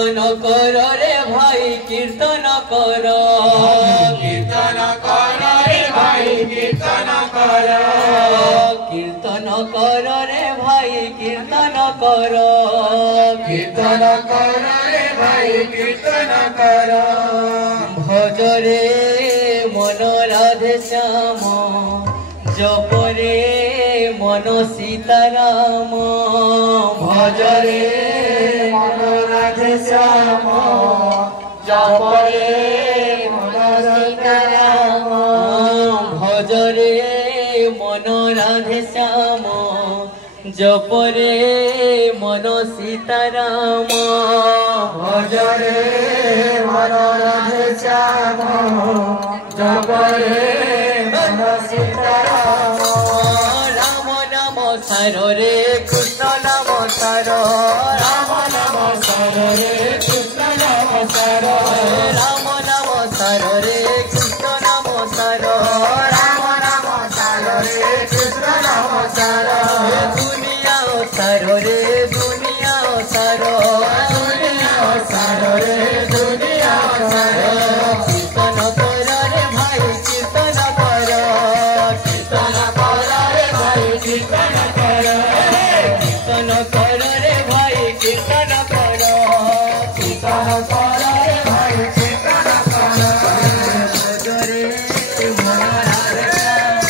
कीर्तन कर रे भाई कीर्तन कर कीर्तन कर रे भाई कीर्तन कर कीर्तन कर रे भाई कीर्तन कर कीर्तन कर रे भाई कीर्तन कर भज रे मन राधे श्याम जप रे मन सीताराम भज रे मन राधे श्याम जप रे मन सीताराम भज रे मन राधे श्याम जप रे मन सीताराम भज रे मन राधे श्याम जप रे मन सीताराम राम नाम सार रे कृष्ण नाम सार राम नाम सार रे कृष्ण नाम सार राम नाम सार रे कृष्ण नाम सार राम नाम सार रे कृष्ण नाम सार दुनिया सार रे दुनिया सार दुनिया सार रे दुनिया सार कीर्तन कर रे भाई कीर्तन कर कीर्तन कर रे भाई कीर्तन कर कीर्तन कर रे भाई कीर्तन कर कीर्तन कर रे भाई कीर्तन कर भज रे मन राधे श्याम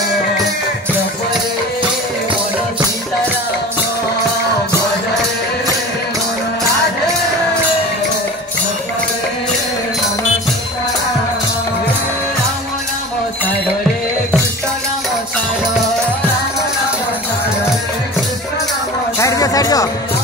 जप रे मन सीताराम भज रे मन राधे जप रे मन सीताराम राम नाम सार रे कृष्ण नाम सार राम नाम सार रे कृष्ण नाम साइड जाओ